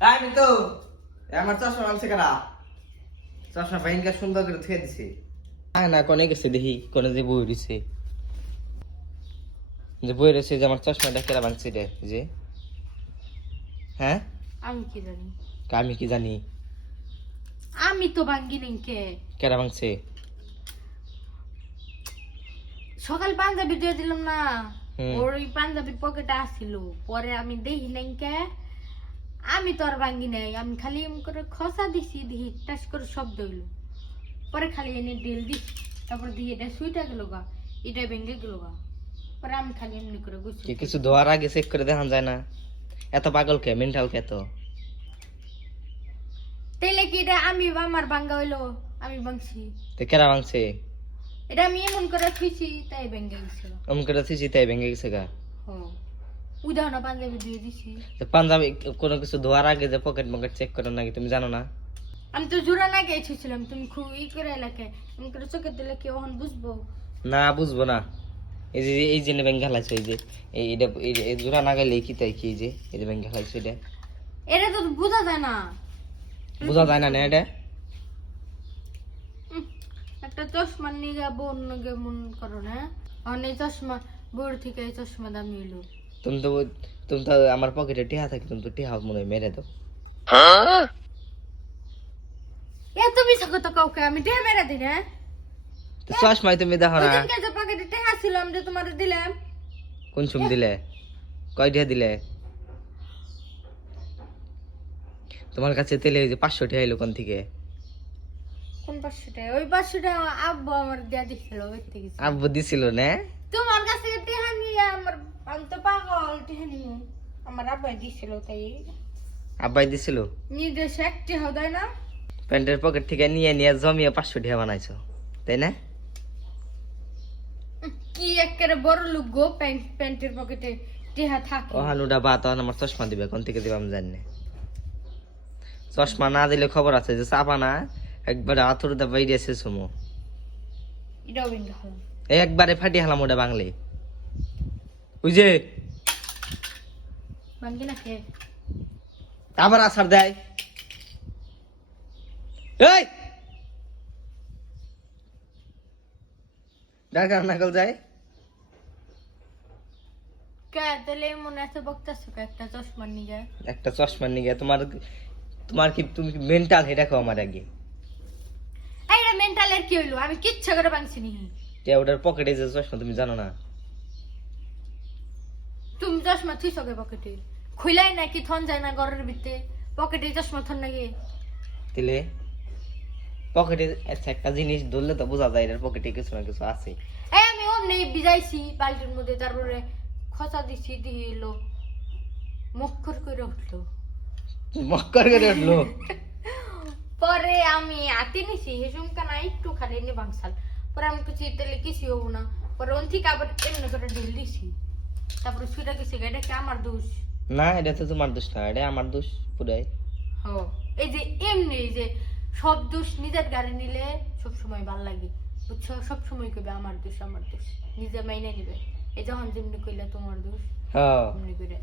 I Mitu আমার চশমা আনছে চশমা সুন্দর করে থুয়ে দিছে। না না কোনে গেছে দেখি কোনে যে বই রয়েছে। যে বই রয়েছে যে আমার চশমাটা কেরা ভাঙছে রে যে। হ্যাঁ? আমি কি জানি? আমি কি জানি? আমি তো ভাঙ্গি নাই কে। কেরা ভাঙছে সকাল পাঞ্জাবি দিয়ে দিলাম না। ওর ওই পাঞ্জাবির পকেটে আসছিল পরে আমি দেখি নাই কে আমি তো আর ভাঙ্গি নাই আমি খালি এম করে খসা দিছি দেখি টাস করে শব্দ হইল। পরে খালি এনে ডেল দিছি তারপর দিয়ে এটা সুইটা গেল গা এটা ভেঙে গেল গা। পরে আমি খালি এমনি করে গুছি কিছু ধোয়ার আগে চেক করে দেখান যায় না। এত পাগল কে মেন্টাল কে তো তাইলে কি এটা আমি আমার ভাঙ্গা হইল আমি ভাঙছি? তো কেরা ভাঙছে? এটা আমি এমন করে খুঁজছি তাই ভেঙে গেছিল অমন করে থুইছি তাই ভেঙে গেছে গা। উদাহরণ পাঞ্জাবি দিয়ে দিছি। তো পাঞ্জাবি কোনো কিছু ধোয়ার আগে যে পকেট মকেট চেক করে নাকি তুমি জানো না? আমি তো জোড়া না তুমি খুব ই করে এলাকে আমি করে চোখে দিলে কি বুঝব? না বুঝব না। এই যে এই যে ব্যাংক খেলাইছো এই যে এই জোড়া না গেলে কি তাই কি এই যে এই যে ব্যাংক খেলাইছো এটা? এটা তো বোঝা যায় না। বোঝা যায় না না এটা? একটা চশমা নিয়ে গে মন করো না? অনেক চশমা বড় থেকে এই চশমা দামি হইল। তুমি তো তুমি তো আমার পকেটে টিহা থাকে তুমি তো টিহা মনে হয় মেরে দাও। এ তুমি থাকো তো কাউকে আমি টেহা মেরা দিই না চশমাই তুমি দেখো না। যে পকেটে টেহা ছিল আমি যে তোমার দিলাম। কোন সুম দিলে? কয় টিহা দিলে? তোমার কাছে তেলে ওই যে পাঁচশো টিহা এলো কোন থেকে? কোন পাঁচশোটা ওই পাঁচশোটা আব্বু আমার দেয়া দিছিল ওই থেকে আব্বু দিছিল না? তোমার কাছে টেহা আমার আমি তো পাগল টেহা আমার আব্বাই দিছিল তাই আব্বাই দিছিল নিজে একটি হদায় না প্যান্টের পকেট থেকে নিয়ে নিয়ে জমিয়ে পাঁচশো টিহা বানাইছো তাই না কি একেবারে বড় লোক গো প্যান্ট প্যান্টের পকেটে টেহা থাকে ও হানুটা বা তখন আমার চশমা দিবে কোন থেকে দিবে আমি জানি। চশমা না দিলে খবর আছে যে চাপা না একবারে আতুরটা বাইরে শেষ হমো এটাও বিন্দু একবারে ফাটি হালাম ওটা বাংলে না খেয়ে আবার আসার দেয়। এই! ডাকার নাকল যায়? কে? তাহলে মনে আছে বক্তাছো একটা চশমা নিয়ে যায়। একটা চশমা নিয়ে গিয়ে তোমার তোমার কি তুমি মেন্টাল হে রাখো আমার আগে? মেন্টালের কি হইল? আমি কিচ্ছা করে ভাঙছি নি। ওটার পকেটে যে চশমা তুমি জানো না? তুমি চশমা থুইছো কে পকেটে। খুইলাই না কি থন যায় না ঘরের ভিতরে পকেটে চশমা থন নাকি। দিলে পকেটে একটা জিনিস ধরলে তো বোঝা যায় এটার পকেটে কিছু না কিছু আছে। এই আমি অমনি বিজাইছি বালতির মধ্যে তারপরে খসা দিছি দিয়ে এলো। মক্কর করে উঠল। মক্কর করে উঠল? পরে আমি আতি নিছি হেসুম কানা একটু খালি নি ভাঙসাল পরে আমি কিছু তাহলে কিছু হব না। পরে ওন থেকে আবার এমনি করে ঢিল দিছি। তারপরে সুইটা গেছে এটা কি আমার দোষ? না এটা তো তোমার দোষ না এটা আমার দোষ পুরাই। হ এই যে এমনি যে সব দোষ নিজের গাড়ি নিলে সব সময় ভালো লাগে। বুঝছ? সব সময় কইবে আমার দোষ আমার দোষ। নিজে মাইনে নিবে। এই যখন যেমনি কইলে তোমার দোষ হ্যাঁ এমনি করে